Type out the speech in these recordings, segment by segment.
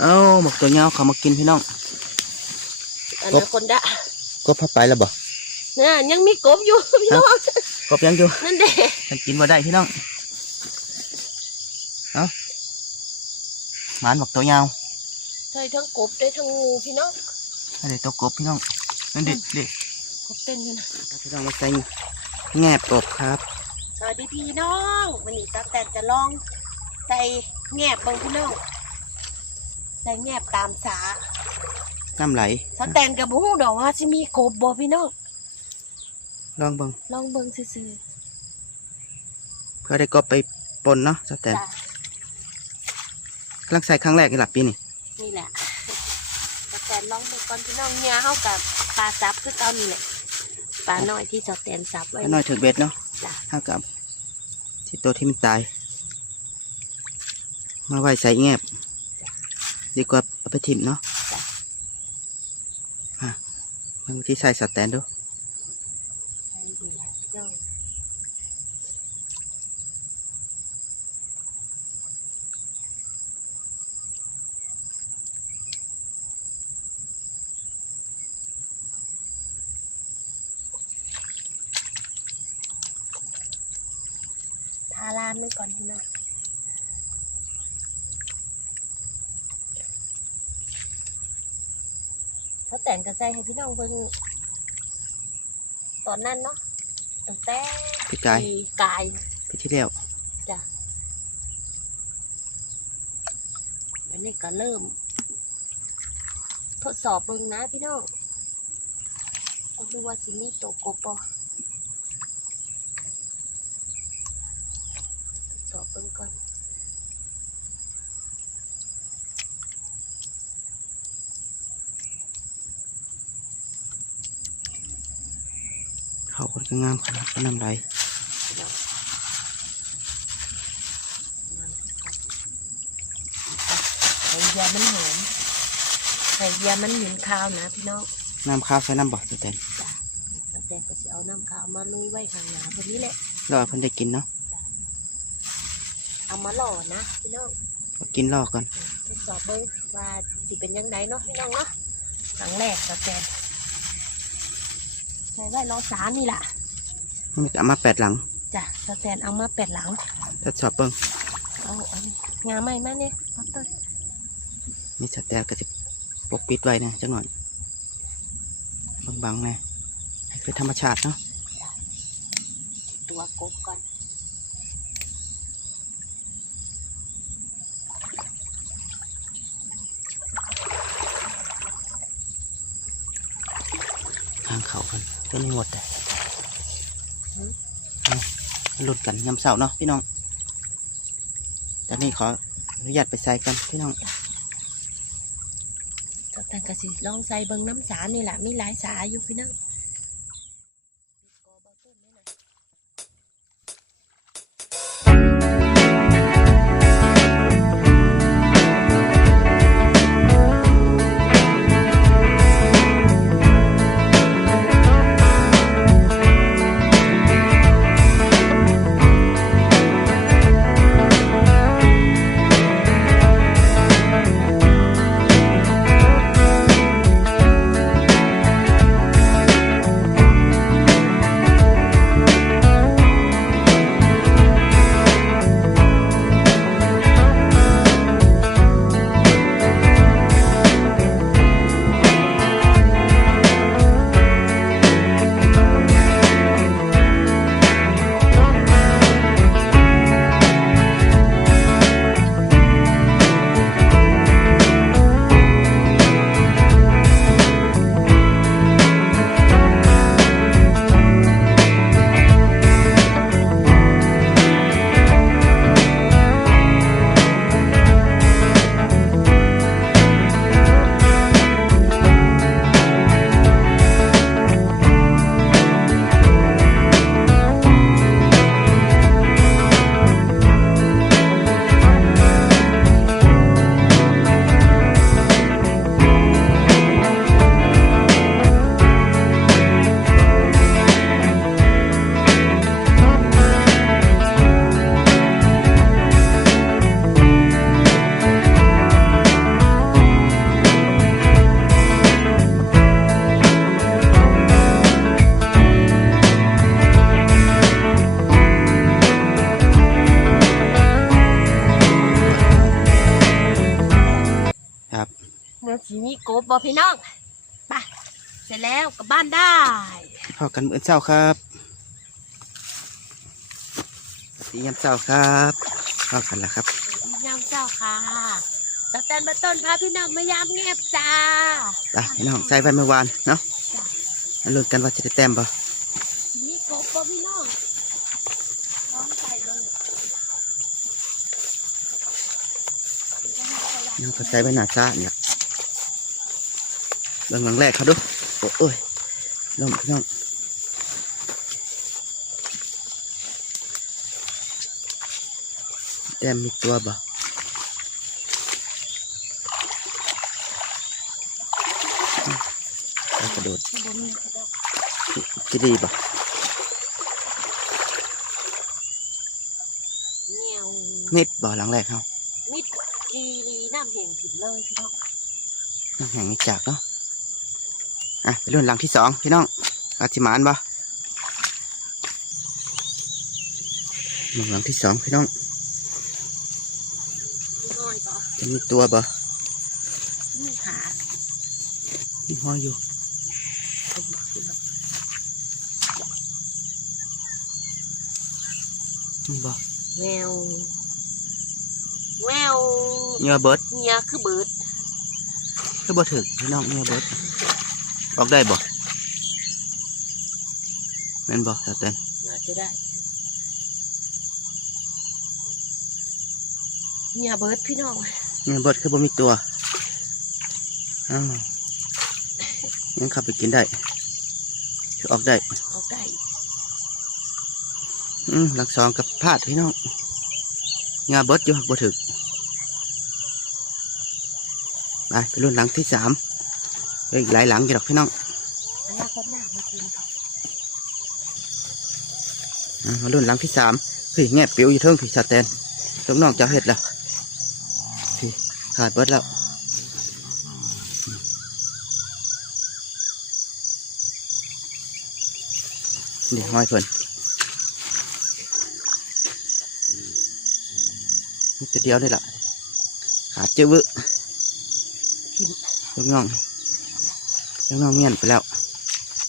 เอ้าหมกตัวเงาเขามากินพี่น้องอันนั้นคนดะก็พับไปแล้วบ่น่ะยังมีกบอยู่พี่น้องกบยังอยู่นั่นเด้มันกินมาได้พี่น้องเอ้าหมานหมกตัวเงาใช่ทั้งกบได้ทั้งงูพี่น้องอันนี้ตัวกบพี่น้องนั่นดิดิกบเต้นอยู่นะพี่น้องมาใส่แงบกบครับสวัสดีพี่น้องวันนี้ตักแต่จะลองใส่แงบเบิ่งพี่น้อง ใส่แงบตามสาน้ำไหลสแตนกับบุ้งดอกว่าจะมีกบบ่พี่น้องลองเบิ่งลองเบิ่งซื่อเพื่อได้กบไปปนเนาะสแตๆนจ้ะกำลังใส่ครั้งแรกในหลักปีนี่นี่แหละสแตนลองเบิ่งก่อนพี่น้องเนี่ยเฮากับปลาซับคือเก่านี่แหละปลาน้อยที่สแตนซับไว้ถ้าน้อยถึกเบ็ดเนาะจ้ะเท่ากับที่ตัวที่มันตาย มาไว้ใส่แงบ ดีกว่าเอาไปถิ่มเนาะอะบางที่ใส่สแตนดูใส่นี่แหละพี่น้องทาลามันก่อนพี่น้อ งเขาแต่งกระใจให้พี่น้องเบิ่งตอนนั้นเนาะตั้งแต่พี่กาย ปีกาย พี่ที่แล้วจ้ะอันนี้ก็เริ่ม ทดสอบเบิ่งนะพี่น้องก็ดูว่าสิมีตัวกบบ่ทดสอบเบิ่งก่อน เขา คนก็งามขนาดก็น้ำไหลไข่เยียมันหอมไข่เยียมันเหม็นข้าวนะพี่น้องน้ำข้าวใส่น้ำบ่สแตนแล้วแต่ก็จะเอาน้ำข้าวมาลุยไว้ข้างหน้าพอดีแหละรอเพิ่นได้กินเนาะเอามาหล่อนะพี่น้องก็กินรอก่อนทดสอบเบิ่งว่าสิเป็นยังไงเนาะพี่น้องเนาะครั้งแรกก็แต่ ใส่ไว้รอสามนี่ล่ะมันเอามาแปดหลังจ้ะสแตนเอามาแปดหลังทดสอบเบิ่งเอาอันนี้งาใหม่มาเนี่ยเอาต้นนี่สแตนก็จะปกปิดไว้นะจังหน่อยบังๆนะให้คือธรรมชาติเนาะตัวกบก่อนทางเขากัน ก็นี่หมดเลยหลุดกันยำเสาเนาะพี่น้องตอนนี้ขออนุญาตไปใส่กันพี่น้องสแตนก็สิลองใส่เบิงน้ำสานี่แหละมีหลายสาอยู่พี่น้อง ครับเมื่อสีมีกบบ่พี่น้องไปเสร็จแล้วกลับบ้านได้พอกันมื้อเช้าครับสียามเช้าครับพอกันแล้วครับยามเจ้าค่ะสแตนบัตต้นพาพี่น้องมายามเงียบจ้าไปพี่น้องใส่ไว้เมื่อวานเนาะมาลุ้นกันว่าจะได้แต้มบ่มีกบบ่พี่น้องน้องใส่เลย น้องก็ใส่ไว้หน้าจ้าเนี่ยเบื้องหลังแรกเขาดูโอ้โอ้ยลมพี่น้องแต้มมีตัวบ่อืมเอากระโดดบ่มีพี่น้องจะดีบ่เงียวนิดบ่หลังแรกเขามิดจีรี น้ำเห็นผิดเลยพี่น้องน้ำแข็งไม่จากเนาะอะไปรุ่นหลังที่สองพี่น้องอาจิมานบ่หลังที่สองพี่น้องพี่น้อยบ่จะมีตัวบ่มีขามีห้อยอยู่เป็นบ่พี่น้องมีบ่แวว แววเนื้อเบิดเงียคือเบิดคือบ่ถึกพี่น้องเนื้อเบิดออกได้บ่แม่นบ่ตาเต้นน่าจะได้เงียเบิดพี่น้องเนื้อเบิดคือบ่มีตัวอ้าวยังขับไปกินได้คือออกได้เอาไก่อืมหลังสองกับพลาดพี่น้องงาเบิดอยู่หักบ่ถึก ไปไปรุ่นหลังที่สามเอีกหลายหลังอยู่ดอกพี่น้องอนาคนหน้ามากินค่ะมารุ่นหลังที่สามพี่แงบปิวอยู่เทิงพี่ชาแตนลูกน้องจ้าเห็ดแล้วพี่ขาดเบิดแล้วนี่ห้อยเพิ่นนี่แต่เดียวนี่แหละขาดเจ้าวึกิน ลูกน้องลูกน้องเมียนไปแล้ว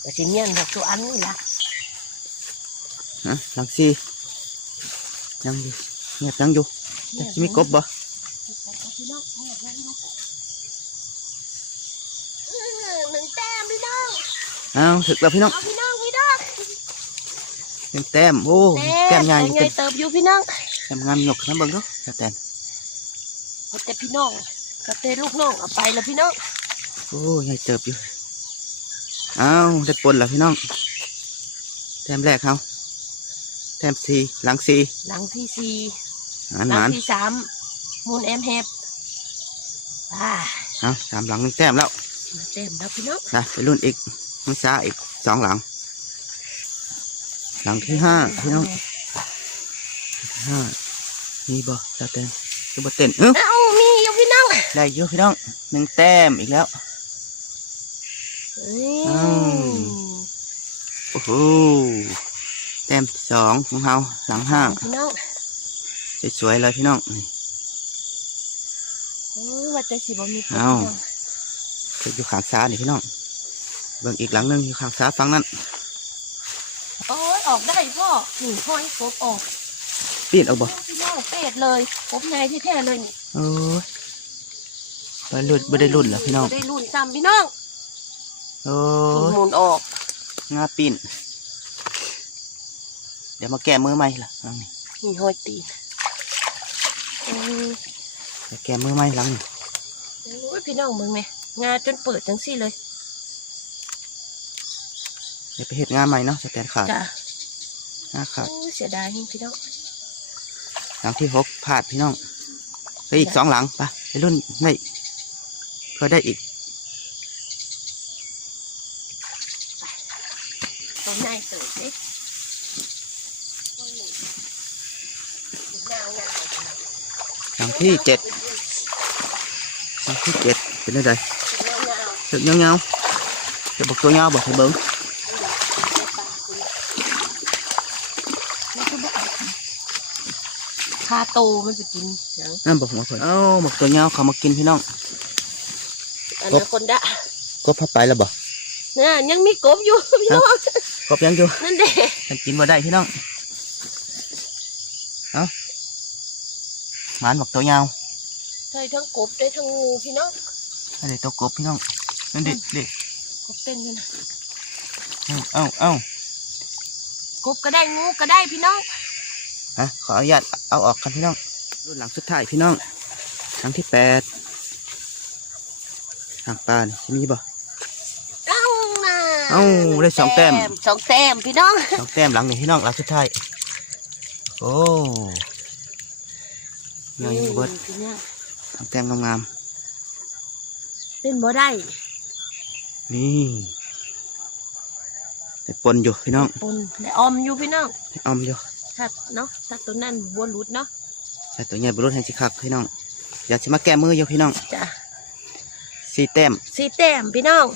แต่สิเมียนแบบตัวอันนี่ละนะหลังซียังอยู่เงียบยังอยู่แต่สิมีกบบ่พี่น้องเอาแบบนั้นนะอื้อหนึ่งแต้มพี่น้องอ้าวถึกแล้วพี่น้องเอาพี่น้องพี่น้องเต็มแต้มโอ้แต้มใหญ่ใหญ่เต็มเติบอยู่พี่น้องแต้มงามหยกน้ำเบิ่งเนาะชาแตนเอาแต่พี่น้องก็เตะลูกน้องเอาไปแล้วพี่น้อง โอ้ใหญ่เติบอยู่อ้าวได้ปนแล้วพี่น้อง แต้มแรกเขาแต้มสี่หลังสี่หลังที่สี่หานหลัหานที่สามมูลแอมเฮบอ่าเอาสามหลังหนึ่งแต้มแล้วมาเต็มแล้วพี่น้องนะไปรุ่นอีกน้องช้าอีกสองหลัง หลังที่ห้าพี่น้องห้ามีบ่ชาแตนคือบ่เต้นเอ้า เอ้ามีอยู่พี่น้อง ได้เยอะพี่น้องหนึ่งแต้มอีกแล้วเอ้ยอ้าว โอ้โหแต้มสองของเราหลังห้างพี่น้องสวยๆเลยพี่น้องนี่เออว่าแต่สิบ่มีเอ้าพี่น้องคืออยู่ข้างซ้ายนี่พี่น้องเบิ่งอีกหลังหนึงอยู่ข้างซ้ายฝั่งนั้นโอ้ยออกได้พ่อหนึ่งห้อยกบออกปีนเอาบ่พี่น้องเป็ดเลยกบไงแท้ๆเลยนี่โอ้ยไปรุ่นไม่ได้รุ่นแล้วพี่น้องบ่ได้รุ่นจำพี่น้อง โอ้กินยมูลออกงาปีนเดี๋ยวมาแก้มือใหม่ล่ะหลังนี้นี่ห้อยตีนเออเดี๋ยวแก้มือใหม่หลังนี้โอ้ยพี่น้องมึงไหมงาจนเปิดจังสี่เลยเดี๋ยวไปเฮ็ดงานใหม่เนาะสแตนขาดจ้ะงาขาดโอ้ยเสียดายนี่พี่น้อง หลังที่หกพลาดพี่น้อง ไปอีกสองหลังไปไปรุ่นได้เพื่อได้อีก ตัวใหญ่เติบเด้งาวงาวหลังที่เจ็ดหลังที่เจ็ดเป็นอะไรงาวงาวถึกเงาๆจะบอกตัวเงาบอกให้เบิ้งนี่คือบ่เอาคาโตมันไปกินหยังนั่นบอกหัวเพิ่นเอ้าบอกตัวเงาเขามากินพี่น้องอนนาคนดะกบพับไปแล้วบ่เนี่ยยังมีกบอยู่พี่น้อง กบยังอยู่นั่นเด้มันกินบ่ได้พี่น้องเอาหมานบอกตัวยาวใช่ทั้งกบได้ทั้งงูพี่น้องอันนี้ตัวกบพี่น้องนั่นดิดิกบเต้นอยู่นะเอาเอาเอากบก็ได้งูก็ได้พี่น้องฮะขออนุญาตเอาออกกันพี่น้องรุ่นหลังสุดท้ายพี่น้องหลังที่แปดทางปลานี่จะมีบ่เอ้าน่ะ เอ้าได้สองแต้มสองแต้มพี่น้องสองแต้มหลังนี่พี่น้องหลังสุดท้ายโอ้ยังยังบ่เบิดพี่น้องสองแต้มงามเป็นบ่ได้ๆนี่แต่ปนอยู่พี่น้องปนได้ออมอยู่พี่น้องออมอยู่ถ้าเนาะถ้าตัวนั้นบัวหลุดเนาะใส่ตัวใหญ่บรุษให้สิคักพี่น้องอยากจะมาแก้มืออยู่พี่น้องจ้ะสี่แต้มสี่แต้มพี่น้อง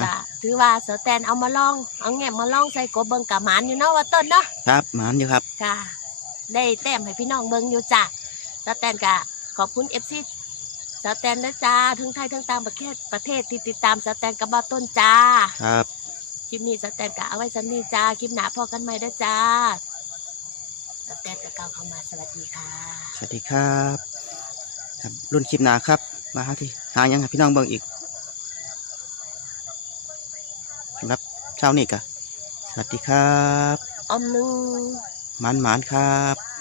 อะ จ้ะ ถือว่าเสือแตนเอามาลอง เอาแง่มาลองใส่กบเบิงกะหมานอยู่เนาะว่าต้นเนาะครับหมานอยู่ครับค่ะ ได้แต้มให้พี่น้องเบิงอยู่จ้ะเสือแตนกะขอบคุณเอฟซีเสือแตนนะจ้าทั้งไทยทั้งต่างประเทศประเทศที่ติดตามเสือแตนกับบ้าต้นจ้าครับคลิปนี้เสือแตนกะเอาไว้สันนี้จ้าคลิปหน้าพอกันใหม่นะจ้าเสือแตนกะเก่าเข้ามาสวัสดีค่ะ สวัสดีครับ ครับรุ่นคลิปหนาครับมาหาที่หายังให้พี่น้องเบิ่งอีก สำหรับเช้านี้กะสวัสดีครับออมหนึ่งหมานหมานครับ